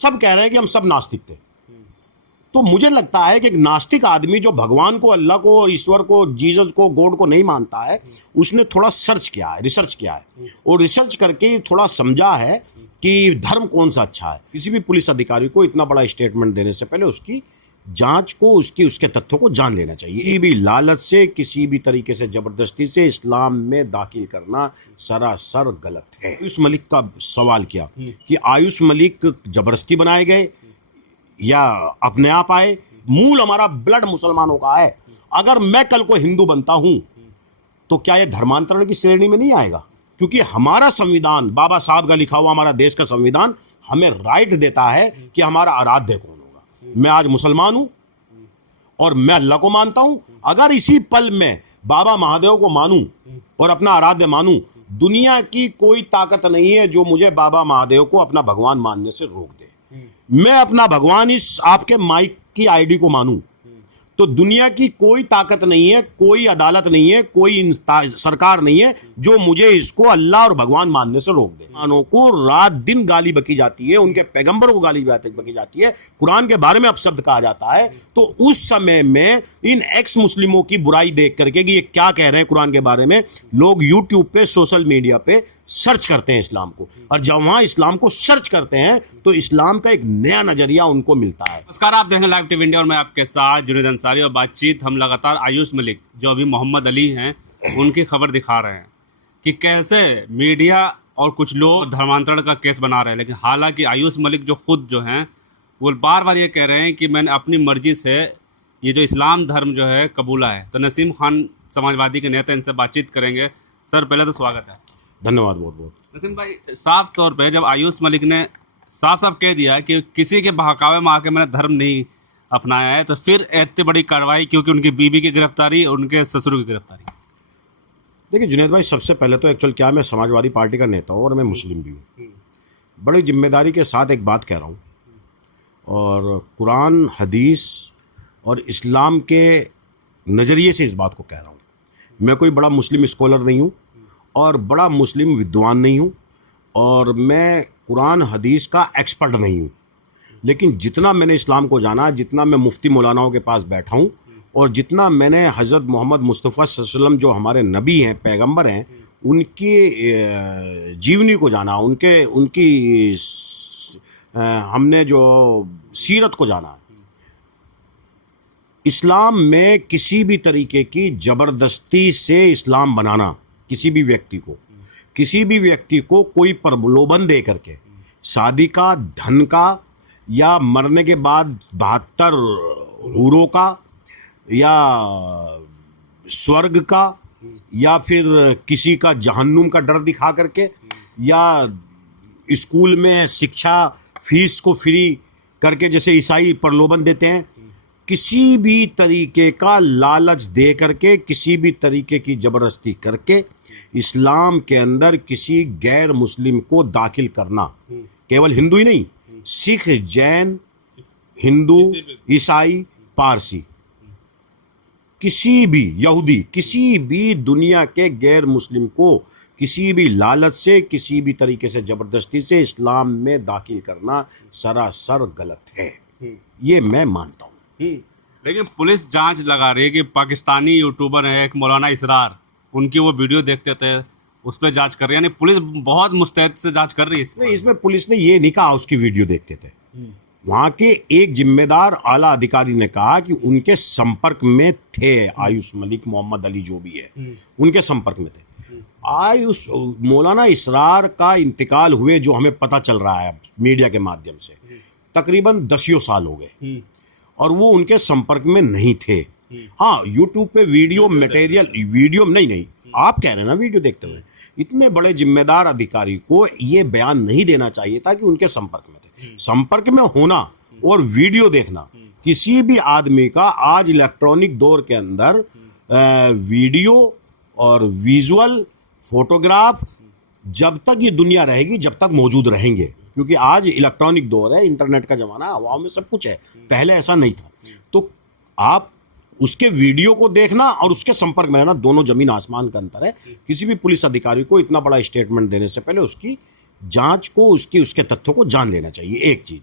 सब कह रहे हैं कि हम सब नास्तिक थे। तो मुझे लगता है कि एक नास्तिक आदमी जो भगवान को, अल्लाह को और ईश्वर को, जीसस को, गॉड को नहीं मानता है, उसने थोड़ा सर्च किया है, रिसर्च किया है और रिसर्च करके थोड़ा समझा है कि धर्म कौन सा अच्छा है। किसी भी पुलिस अधिकारी को इतना बड़ा स्टेटमेंट देने से पहले उसकी जांच को, उसके तथ्यों को जान लेना चाहिए। किसी भी लालच से, किसी भी तरीके से जबरदस्ती से इस्लाम में दाखिल करना सरासर गलत है। आयुष मलिक का सवाल किया कि आयुष मलिक जबरदस्ती बनाए गए या अपने आप आए। मूल हमारा ब्लड मुसलमानों का है। अगर मैं कल को हिंदू बनता हूं तो क्या यह धर्मांतरण की श्रेणी में नहीं आएगा? क्योंकि हमारा संविधान, बाबा साहब का लिखा हुआ हमारा देश का संविधान हमें राइट देता है कि हमारा आराध्य कौन होगा। मैं आज मुसलमान हूं और मैं अल्लाह को मानता हूं। अगर इसी पल में बाबा महादेव को मानूं और अपना आराध्य मानूं, दुनिया की कोई ताकत नहीं है जो मुझे बाबा महादेव को अपना भगवान मानने से रोक दे। मैं अपना भगवान इस आपके माइक की आईडी को मानूं तो दुनिया की कोई ताकत नहीं है, कोई अदालत नहीं है, कोई सरकार नहीं है जो मुझे इसको अल्लाह और भगवान मानने से रोक दे। मुसलमानों को रात दिन गाली बकी जाती है, उनके पैगंबरों को गाली बकी जाती है, कुरान के बारे में अपशब्द कहा जाता है। तो उस समय में इन एक्स मुस्लिमों की बुराई देख करके कि ये क्या कह रहे हैं कुरान के बारे में, लोग यूट्यूब पे, सोशल मीडिया पे सर्च करते हैं इस्लाम को, और जब वहां इस्लाम को सर्च करते हैं तो इस्लाम का एक नया नजरिया उनको मिलता है। नमस्कार, आप देख रहे हैं लाइव टीवी इंडिया और मैं आपके साथ जुनैद अंसारी। और बातचीत हम लगातार आयुष मलिक जो अभी मोहम्मद अली हैं उनकी खबर दिखा रहे हैं कि कैसे मीडिया और कुछ लोग धर्मांतरण का केस बना रहे हैं। लेकिन हालांकि आयुष मलिक जो खुद जो हैं वो बार बार ये कह रहे हैं कि मैंने अपनी मर्जी से ये जो इस्लाम धर्म जो है कबूला है। तो नसीम खान समाजवादी के नेता, इनसे बातचीत करेंगे। सर पहले तो स्वागत है। धन्यवाद बहुत बहुत। नसीम भाई, साफ तौर पे जब आयुष मलिक ने साफ साफ कह दिया कि किसी के बहकावे में आके मैंने धर्म नहीं अपनाया है, तो फिर इतनी बड़ी कार्रवाई, क्योंकि उनकी बीवी की गिरफ्तारी और उनके ससुर की गिरफ्तारी। देखिए जुनैद भाई, सबसे पहले तो एक्चुअल क्या, मैं समाजवादी पार्टी का नेता हूँ और मैं मुस्लिम भी हूँ। बड़ी जिम्मेदारी के साथ एक बात कह रहा हूँ, और कुरान, हदीस और इस्लाम के नज़रिए से इस बात को कह रहा हूँ। मैं कोई बड़ा मुस्लिम स्कॉलर नहीं हूँ और बड़ा मुस्लिम विद्वान नहीं हूँ, और मैं कुरान हदीस का एक्सपर्ट नहीं हूँ। लेकिन जितना मैंने इस्लाम को जाना, जितना मैं मुफ्ती मौलानाओं के पास बैठा हूँ, और जितना मैंने हज़रत मोहम्मद मुस्तफ़ा सल्लल्लाहु अलैहि वसल्लम जो हमारे नबी हैं, पैगंबर हैं, उनकी जीवनी को जाना, उनकी हमने जो सीरत को जाना। इस्लाम में किसी भी तरीके की ज़बरदस्ती से इस्लाम बनाना, किसी भी व्यक्ति को कोई प्रलोभन दे करके शादी का, धन का, या मरने के बाद 72 हूरों का, या स्वर्ग का, या फिर किसी का जहन्नुम का डर दिखा करके, या स्कूल में शिक्षा फीस को फ्री करके जैसे ईसाई प्रलोभन देते हैं, किसी भी तरीके का लालच दे करके, किसी भी तरीके की ज़बरदस्ती करके इस्लाम के अंदर किसी गैर मुस्लिम को दाखिल करना, केवल हिंदू ही नहीं, सिख, जैन, हिंदू, ईसाई, पारसी, किसी भी यहूदी, किसी भी दुनिया के गैर मुस्लिम को किसी भी लालच से, किसी भी तरीके से ज़बरदस्ती से इस्लाम में दाखिल करना सरासर गलत है। ये मैं मानता हूँ। लेकिन पुलिस जांच लगा रही है कि पाकिस्तानी यूट्यूबर है एक मौलाना इसरार, उनकी वो वीडियो देखते थे, उस पर जांच कर रही है। यानी पुलिस बहुत मुस्तैद से जांच कर रही है। नहीं, इसमें पुलिस ने ये नहीं कहा उसकी वीडियो देखते थे। वहाँ के एक जिम्मेदार आला अधिकारी ने कहा कि उनके संपर्क में थे आयुष मलिक, मोहम्मद अली जो भी है, उनके संपर्क में थे। आयुष मौलाना इसरार का इंतकाल हुए जो हमें पता चल रहा है मीडिया के माध्यम से, तकरीबन 10 साल हो गए, और वो उनके संपर्क में नहीं थे। हाँ, यूट्यूब पे वीडियो नहीं, आप कह रहे हैं ना वीडियो देखते हुए। इतने बड़े जिम्मेदार अधिकारी को ये बयान नहीं देना चाहिए था कि उनके संपर्क में थे। संपर्क में होना और वीडियो देखना किसी भी आदमी का, आज इलेक्ट्रॉनिक दौर के अंदर वीडियो और विजुअल फोटोग्राफ, जब तक ये दुनिया रहेगी, जब तक मौजूद रहेंगे, क्योंकि आज इलेक्ट्रॉनिक दौर है, इंटरनेट का ज़माना, हवाओं में सब कुछ है, पहले ऐसा नहीं था। तो आप उसके वीडियो को देखना और उसके संपर्क में रहना, दोनों ज़मीन आसमान का अंतर है। किसी भी पुलिस अधिकारी को इतना बड़ा स्टेटमेंट देने से पहले उसकी जांच को, उसके तथ्यों को जान लेना चाहिए, एक चीज़।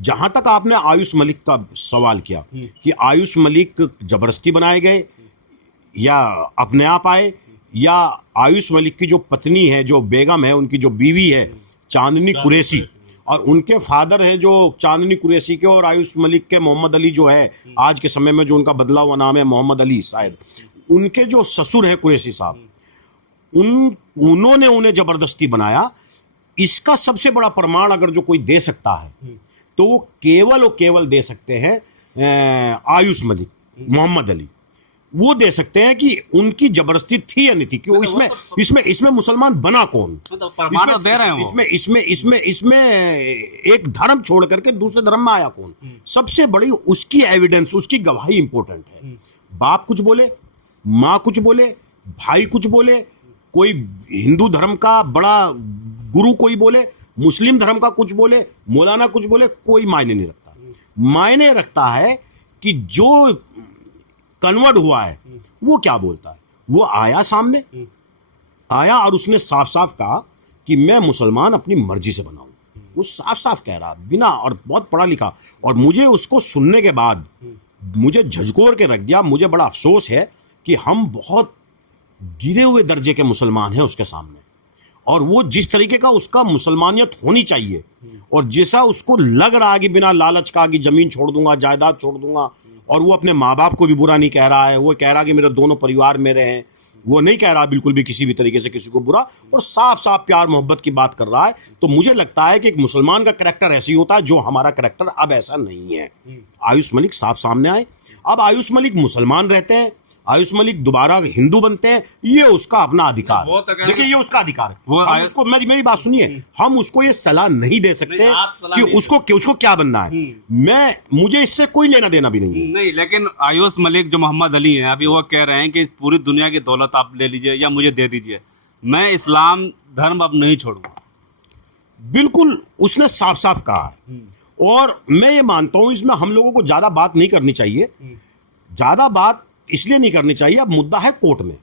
जहां तक आपने आयुष मलिक का सवाल किया कि आयुष मलिक जबरदस्ती बनाए गए या अपने आप आए, या आयुष मलिक की जो पत्नी है, जो बेगम है, उनकी जो बीवी है चांदनी कुरैशी, और उनके फादर हैं जो चांदनी कुरैशी के, और आयुष मलिक के मोहम्मद अली जो है आज के समय में जो उनका बदला हुआ नाम है मोहम्मद अली शायद, उनके जो ससुर है कुरैशी साहब, उन्होंने उन्हें जबरदस्ती बनाया। इसका सबसे बड़ा प्रमाण अगर जो कोई दे सकता है तो वो केवल और केवल दे सकते हैं आयुष मलिक, मोहम्मद अली। वो दे सकते हैं कि उनकी जबरदस्ती थी या नहीं थी, क्यों इसमें मुसलमान बना कौन, प्रमाण तो दे रहे हैं इसमें एक धर्म छोड़ करके दूसरे धर्म में आया कौन। सबसे बड़ी उसकी एविडेंस, उसकी गवाही इंपॉर्टेंट है। बाप कुछ बोले, माँ कुछ बोले, भाई कुछ बोले, कोई हिंदू धर्म का बड़ा गुरु कोई बोले, मुस्लिम धर्म का कुछ बोले, मौलाना कुछ बोले, कोई मायने नहीं रखता। मायने रखता है कि जो कन्वर्ट हुआ है वो क्या बोलता है। वो आया सामने, आया और उसने साफ साफ कहा कि मैं मुसलमान अपनी मर्जी से बनाऊं। वो साफ साफ कह रहा बिना, और बहुत पढ़ा लिखा, और मुझे उसको सुनने के बाद मुझे झकझोर के रख दिया। मुझे बड़ा अफसोस है कि हम बहुत गिरे हुए दर्जे के मुसलमान हैं उसके सामने, और वो जिस तरीके का उसका मुसलमानियत होनी चाहिए और जैसा उसको लग रहा है कि बिना लालच का कि जमीन छोड़ दूंगा, जायदाद छोड़ दूंगा, और वो अपने माँ बाप को भी बुरा नहीं कह रहा है, वो कह रहा है कि मेरे दोनों परिवार मेरे हैं, वो नहीं कह रहा बिल्कुल भी किसी भी तरीके से किसी को बुरा, और साफ साफ प्यार मोहब्बत की बात कर रहा है। तो मुझे लगता है कि एक मुसलमान का करैक्टर ऐसे ही होता है, जो हमारा करैक्टर अब ऐसा नहीं है। आयुष मलिक साफ सामने आए, अब आयुष मलिक मुसलमान रहते हैं, आयुष मलिक दोबारा हिंदू बनते हैं, ये उसका अपना अधिकार है। देखिए ये उसका अधिकार है। हम उसको, मेरी बात सुनिए, हम उसको ये सलाह नहीं दे सकते कि उसको क्या बनना है। मुझे इससे कोई लेना देना भी नहीं है। नहीं, लेकिन आयुष मलिक जो मोहम्मद अली हैं, अभी वो कह रहे हैं कि पूरी दुनिया की दौलत आप ले लीजिए या मुझे दे दीजिए, मैं इस्लाम धर्म अब नहीं छोड़ूंगा। बिल्कुल उसने साफ साफ कहा है, और मैं ये मानता हूं इसमें हम लोगों को ज्यादा बात नहीं करनी चाहिए। ज्यादा बात इसलिए नहीं करनी चाहिए, अब मुद्दा है कोर्ट में।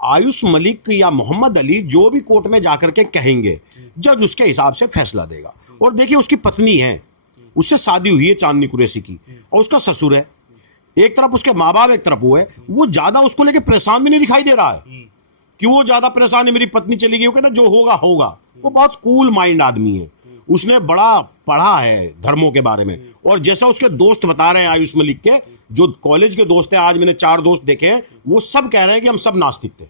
आयुष मलिक या मोहम्मद अली जो भी कोर्ट में जाकर के कहेंगे, जज उसके हिसाब से फैसला देगा। और देखिए उसकी पत्नी है, उससे शादी हुई है चांदनी कुरैशी की, और उसका ससुर है, एक तरफ उसके माँ बाप, एक तरफ वो है। वो ज्यादा उसको लेके परेशान भी नहीं दिखाई दे रहा है कि वो ज्यादा परेशान है मेरी पत्नी चली गई। वो कहता जो होगा होगा। वो बहुत कूल माइंड आदमी है, उसने बड़ा पढ़ा है धर्मों के बारे में। और जैसा उसके दोस्त बता रहे हैं आयुष मलिक के, जो कॉलेज के दोस्त हैं, आज मैंने 4 दोस्त देखे हैं, वो सब कह रहे हैं कि हम सब नास्तिक थे।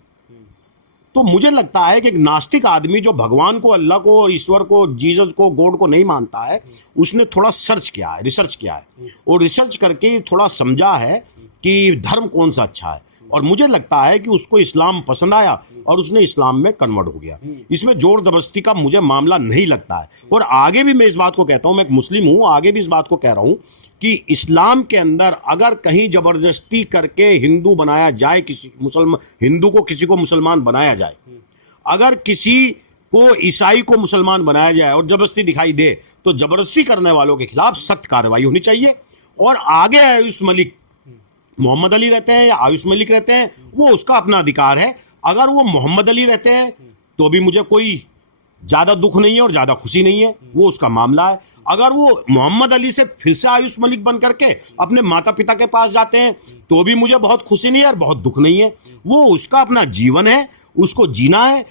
तो मुझे लगता है कि एक नास्तिक आदमी जो भगवान को, अल्लाह को और ईश्वर को, जीसस को, गॉड को नहीं मानता है, उसने थोड़ा सर्च किया है, रिसर्च किया है, और रिसर्च करके थोड़ा समझा है कि धर्म कौन सा अच्छा है। और मुझे लगता है कि उसको इस्लाम पसंद आया और उसने इस्लाम में कन्वर्ट हो गया। इसमें जोर जबरदस्ती का मुझे मामला नहीं लगता है। और आगे भी मैं इस बात को कहता हूं, मैं एक मुस्लिम हूं, आगे भी इस बात को कह रहा हूं कि इस्लाम के अंदर अगर कहीं जबरदस्ती करके हिंदू बनाया जाए, किसी मुसलमान हिंदू को किसी को मुसलमान बनाया जाए, अगर किसी को ईसाई को मुसलमान बनाया जाए और जबरदस्ती दिखाई दे, तो जबरदस्ती करने वालों के खिलाफ सख्त कार्रवाई होनी चाहिए। और आगे आयुष मलिक, मोहम्मद अली रहते हैं या आयुष मलिक रहते हैं, वो उसका अपना अधिकार है। अगर वो मोहम्मद अली रहते हैं तो भी मुझे कोई ज़्यादा दुख नहीं है और ज़्यादा खुशी नहीं है, वो उसका मामला है। अगर वो मोहम्मद अली से फिर से आयुष मलिक बन करके अपने माता पिता के पास जाते हैं तो भी मुझे बहुत खुशी नहीं है और बहुत दुख नहीं है। वो उसका अपना जीवन है, उसको जीना है।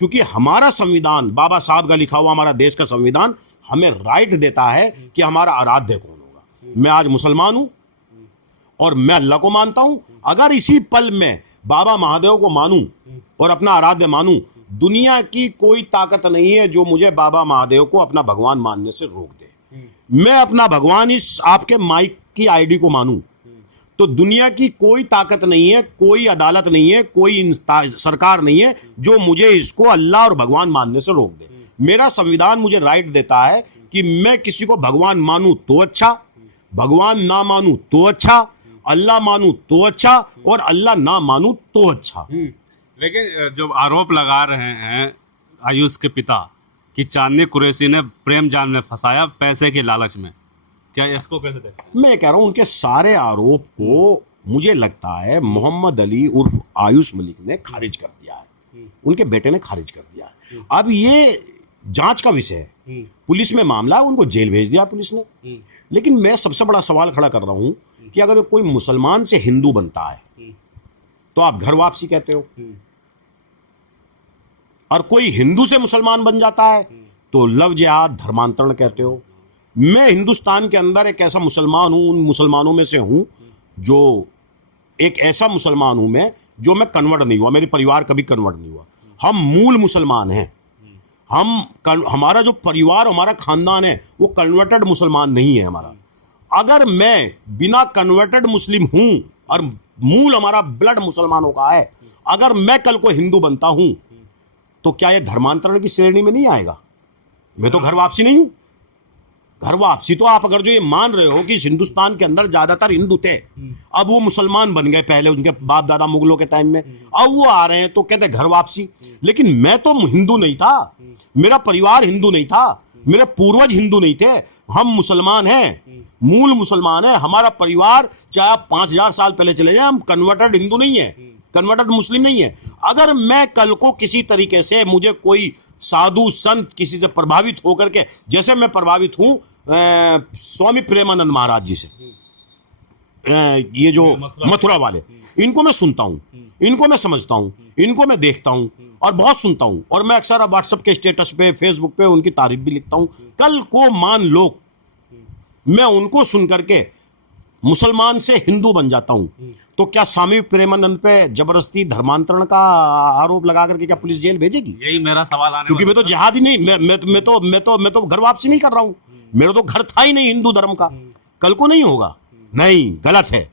क्योंकि हमारा संविधान, बाबा साहब का लिखा हुआ हमारा देश का संविधान हमें राइट देता है कि हमारा आराध्य कौन होगा। मैं आज मुसलमान हूं और मैं अल्लाह को मानता हूं। अगर इसी पल में बाबा महादेव को मानूं और अपना आराध्य मानूं, दुनिया की कोई ताकत नहीं है जो मुझे बाबा महादेव को अपना भगवान मानने से रोक दे। मैं अपना भगवान इस आपके माइक की आईडी को मानूं तो दुनिया की कोई ताकत नहीं है, कोई अदालत नहीं है, कोई सरकार नहीं है जो मुझे इसको अल्लाह और भगवान मानने से रोक दे। मेरा संविधान मुझे राइट देता है कि मैं किसी को भगवान मानूं तो अच्छा, भगवान ना मानूं तो अच्छा, अल्लाह मानूं तो अच्छा, और अल्लाह ना मानूं तो अच्छा। लेकिन जो आरोप लगा रहे हैं आयुष के पिता कि चांदनी कुरैशी ने प्रेम जाल में फंसाया पैसे के लालच में, क्या इसको कैसे देखते हैं? मैं कह रहा हूं उनके सारे आरोप को मुझे लगता है मोहम्मद अली उर्फ आयुष मलिक ने खारिज कर दिया है, उनके बेटे ने खारिज कर दिया है। अब ये जांच का विषय है, पुलिस में मामला है, उनको जेल भेज दिया पुलिस ने। लेकिन मैं सबसे बड़ा सवाल खड़ा कर रहा हूं कि अगर कोई मुसलमान से हिंदू बनता है तो आप घर वापसी कहते हो, और कोई हिंदू से मुसलमान बन जाता है तो लव जिहाद, धर्मांतरण कहते हो। मैं हिंदुस्तान के अंदर एक ऐसा मुसलमान हूं, उन मुसलमानों में से हूं जो एक ऐसा मुसलमान हूं मैं जो मैं कन्वर्ट नहीं हुआ, मेरे परिवार कभी कन्वर्ट नहीं हुआ। हम मूल मुसलमान हैं। हमारा जो परिवार, हमारा खानदान है वो कन्वर्टेड मुसलमान नहीं है हमारा। अगर मैं बिना कन्वर्टेड मुस्लिम हूं और मूल हमारा ब्लड मुसलमानों का है, अगर मैं कल को हिंदू बनता हूं तो क्या यह धर्मांतरण की श्रेणी में नहीं आएगा? मैं तो घर वापसी नहीं हूं। घर वापसी तो आप अगर जो ये मान रहे हो कि इस हिंदुस्तान के अंदर ज्यादातर हिंदू थे, अब वो मुसलमान बन गए पहले उनके बाप दादा मुगलों के टाइम में, अब वो आ रहे हैं तो कहते घर वापसी। लेकिन मैं तो हिंदू नहीं था, मेरा परिवार हिंदू नहीं था, मेरे पूर्वज हिंदू नहीं थे। हम मुसलमान हैं, मूल मुसलमान है हमारा परिवार। चाहे आप 5000 साल पहले चले जाए, हम कन्वर्टेड हिंदू नहीं है, कन्वर्टेड मुस्लिम नहीं है। अगर मैं कल को किसी तरीके से मुझे कोई साधु संत किसी से प्रभावित होकर के, जैसे मैं प्रभावित हूं स्वामी प्रेमानंद महाराज जी से, ये जो मथुरा वाले, इनको मैं सुनता हूं, इनको मैं समझता हूं, इनको मैं देखता हूं और बहुत सुनता हूं, और मैं अक्सर व्हाट्सएप के स्टेटस पे, फेसबुक पे उनकी तारीफ भी लिखता हूं। कल को मान लो मैं उनको सुन करके मुसलमान से हिंदू बन जाता हूं तो क्या स्वामी प्रेमानंद पे जबरदस्ती धर्मांतरण का आरोप लगा करके क्या पुलिस जेल भेजेगी? यही मेरा सवाल आने क्योंकि मैं तो जिहाद ही नहीं, मैं तो घर वापसी नहीं कर रहा हूं। मेरा तो घर था ही नहीं हिंदू धर्म का, कल को नहीं होगा। नहीं, गलत है,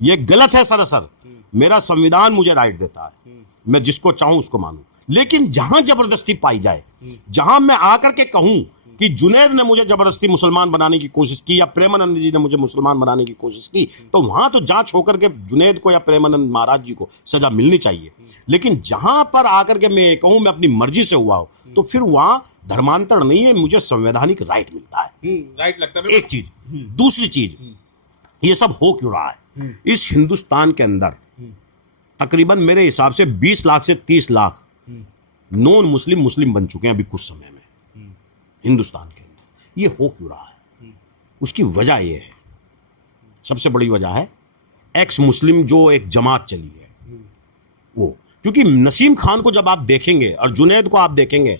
ये गलत है सरासर। मेरा संविधान मुझे राइट देता है, मैं जिसको चाहूं उसको मानूं। लेकिन जहां जबरदस्ती पाई जाए, जहां मैं आकर के कहूं कि जुनैद ने मुझे जबरदस्ती मुसलमान बनाने की कोशिश की या प्रेमानंद जी ने मुझे मुसलमान बनाने की कोशिश की, तो वहां तो जांच होकर के जुनैद को या प्रेमानंद महाराज जी को सजा मिलनी चाहिए। लेकिन जहां पर आकर के मैं कहूं मैं अपनी मर्जी से हुआ हूं, तो फिर वहां धर्मांतर नहीं है, मुझे संवैधानिक राइट मिलता है। राइट लगता है एक चीज। दूसरी चीज, ये सब हो क्यों रहा है? इस हिंदुस्तान के अंदर तकरीबन मेरे हिसाब से 20 लाख से 30 लाख नॉन मुस्लिम मुस्लिम बन चुके हैं अभी कुछ समय में हिंदुस्तान के अंदर। ये हो क्यों रहा है? उसकी वजह यह है, सबसे बड़ी वजह है एक्स मुस्लिम जो एक जमात चली है वो। क्योंकि नसीम खान को जब आप देखेंगे और जुनैद को आप देखेंगे,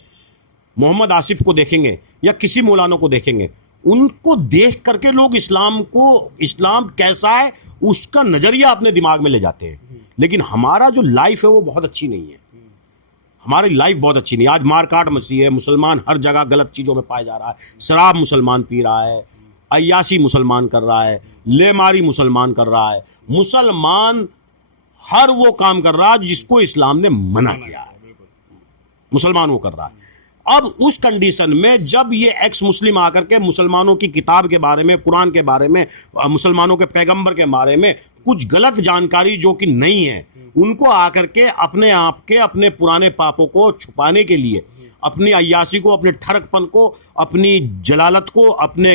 मोहम्मद आसिफ को देखेंगे या किसी मौलाना को देखेंगे, उनको देख करके लोग इस्लाम कैसा है उसका नजरिया अपने दिमाग में ले जाते हैं। लेकिन हमारा जो लाइफ है वो बहुत अच्छी नहीं है, हमारी लाइफ बहुत अच्छी नहीं। आज मारकाट मची है, मुसलमान हर जगह गलत चीज़ों में पाया जा रहा है। शराब मुसलमान पी रहा है, अय्याशी मुसलमान कर रहा है, लेमारी मुसलमान कर रहा है, मुसलमान हर वो काम कर रहा है जिसको इस्लाम ने मना किया है, मुसलमान वो कर रहा है। अब उस कंडीशन में जब ये एक्स मुस्लिम आकर के मुसलमानों की किताब के बारे में, कुरान के बारे में, मुसलमानों के पैगंबर के बारे में कुछ गलत जानकारी जो कि नहीं है, उनको आकर के अपने आप के अपने पुराने पापों को छुपाने के लिए, अपनी अय्याशी को, अपने ठरकपन को, अपनी जलालत को, अपने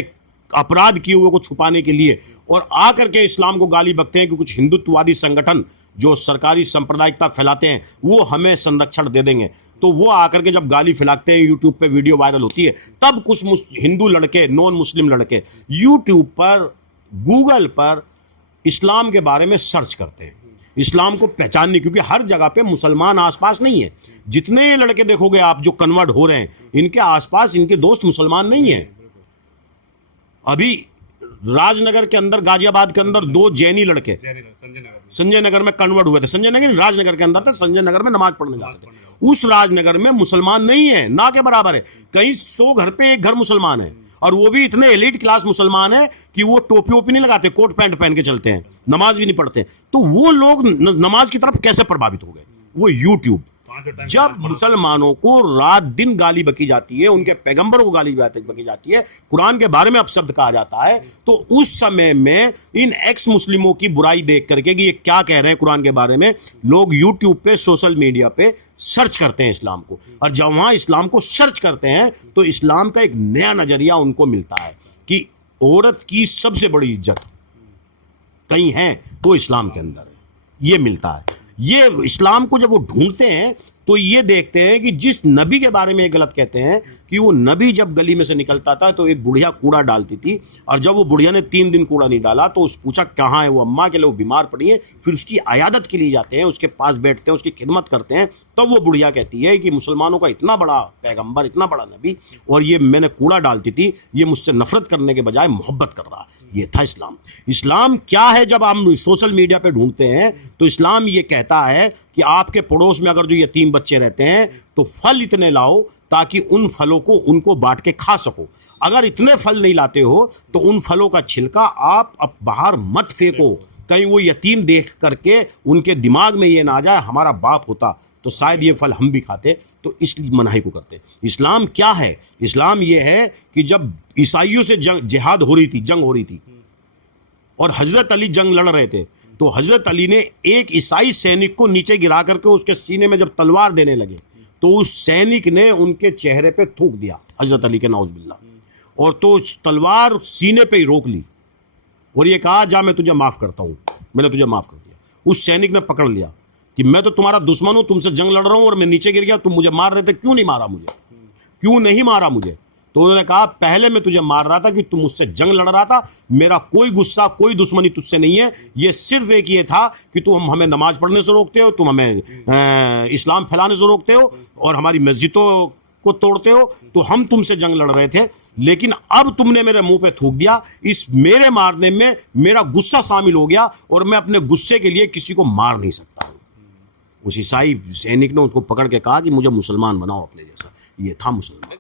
अपराध किए हुए को छुपाने के लिए और आकर के इस्लाम को गाली बकते हैं कि कुछ हिंदुत्ववादी संगठन जो सरकारी सांप्रदायिकता फैलाते हैं वो हमें संरक्षण दे देंगे। तो वो आकर के जब गाली फैलाते हैं, यूट्यूब पे वीडियो वायरल होती है, तब कुछ हिंदू लड़के, नॉन मुस्लिम लड़के यूट्यूब पर, गूगल पर इस्लाम के बारे में सर्च करते हैं, इस्लाम को पहचानने, क्योंकि हर जगह पे मुसलमान आसपास नहीं है। जितने ये लड़के देखोगे आप जो कन्वर्ट हो रहे हैं, इनके आसपास इनके दोस्त मुसलमान नहीं है। अभी राजनगर के अंदर, गाजियाबाद के अंदर 2 जैनी लड़के संजय नगर में कन्वर्ट हुए थे। संजय नगर राजनगर के अंदर था, संजय नगर में नमाज पढ़ने जाते थे। उस राजनगर में मुसलमान नहीं है, ना के बराबर है। कई 100 घर पे एक घर मुसलमान है, और वो भी इतने एलिट क्लास मुसलमान है कि वो टोपी वोपी नहीं लगाते, कोट पैंट पहन के चलते हैं, नमाज भी नहीं पढ़ते। तो वो लोग नमाज की तरफ कैसे प्रभावित हो गए? वो यूट्यूब। जब मुसलमानों को रात दिन गाली बकी जाती है, उनके पैगंबर को गाली बकी जाती है, कुरान के बारे में अपशब्द कहा जाता है, तो उस समय में इन एक्स मुस्लिमों की बुराई देख करके कि ये क्या कह रहे हैं कुरान के बारे में, लोग यूट्यूब पे, सोशल मीडिया पे सर्च करते हैं इस्लाम को। और जब वहां इस्लाम को सर्च करते हैं तो इस्लाम का एक नया नजरिया उनको मिलता है कि औरत की सबसे बड़ी इज्जत कहीं है तो इस्लाम के अंदर है। ये मिलता है। ये इस्लाम को जब वो ढूंढते हैं तो ये देखते हैं कि जिस नबी के बारे में ये गलत कहते हैं कि वो नबी जब गली में से निकलता था तो एक बुढ़िया कूड़ा डालती थी, और जब वो बुढ़िया ने 3 दिन कूड़ा नहीं डाला तो उस पूछा कहाँ है वो अम्मा, के लिए वो बीमार पड़ी है, फिर उसकी अयादत के लिए जाते हैं, उसके पास बैठते हैं, उसकी खिदमत करते हैं, तब वो बुढ़िया कहती है कि मुसलमानों का इतना बड़ा पैगंबर, इतना बड़ा नबी, और ये मैंने कूड़ा डालती थी, ये मुझसे नफरत करने के बजाय मोहब्बत कर रहा। ये था इस्लाम। इस्लाम क्या है जब हम सोशल मीडिया पे ढूंढते हैं तो इस्लाम ये कहता है कि आपके पड़ोस में अगर जो यतीम बच्चे रहते हैं तो फल इतने लाओ ताकि उन फलों को उनको बांट के खा सको। अगर इतने फल नहीं लाते हो तो उन फलों का छिलका आप अब बाहर मत फेंको, कहीं वो यतीम देख करके उनके दिमाग में ये ना आ जाए हमारा बाप होता तो शायद ये फल हम भी खाते, तो इसलिए मनाही को करते। इस्लाम क्या है? इस्लाम ये है कि जब ईसाइयों से जिहाद हो रही थी, जंग हो रही थी, और हजरत अली जंग लड़ रहे थे, तो हजरत अली ने एक ईसाई सैनिक को नीचे गिरा करके उसके सीने में जब तलवार देने लगे तो उस सैनिक ने उनके चेहरे पे थूक दिया, हजरत अली के नाउज़ुबिल्लाह, और तो तलवार सीने पे ही रोक ली और ये कहा जा मैं तुझे माफ़ करता हूँ, मैंने तुझे माफ़ कर दिया। उस सैनिक ने पकड़ लिया कि मैं तो तुम्हारा दुश्मन हूँ, तुमसे जंग लड़ रहा हूँ और मैं नीचे गिर गया, तुम मुझे मार रहे थे, क्यों नहीं मारा मुझे, क्यों नहीं मारा मुझे? तो उन्होंने कहा पहले मैं तुझे मार रहा था कि तुम मुझसे जंग लड़ रहा था, मेरा कोई गुस्सा कोई दुश्मनी तुझसे नहीं है, ये सिर्फ एक ये था कि तुम हमें नमाज पढ़ने से रोकते हो, तुम हमें इस्लाम फैलाने से रोकते हो और हमारी मस्जिदों को तोड़ते हो, तो हम तुमसे जंग लड़ रहे थे, लेकिन अब तुमने मेरे मुंह पे थूक दिया, इस मेरे मारने में मेरा गुस्सा शामिल हो गया और मैं अपने गुस्से के लिए किसी को मार नहीं सकता हूँ। उस ईसाई सैनिक ने उसको पकड़ के कहा कि मुझे मुसलमान बनाओ अपने जैसा। ये था मुसलमान।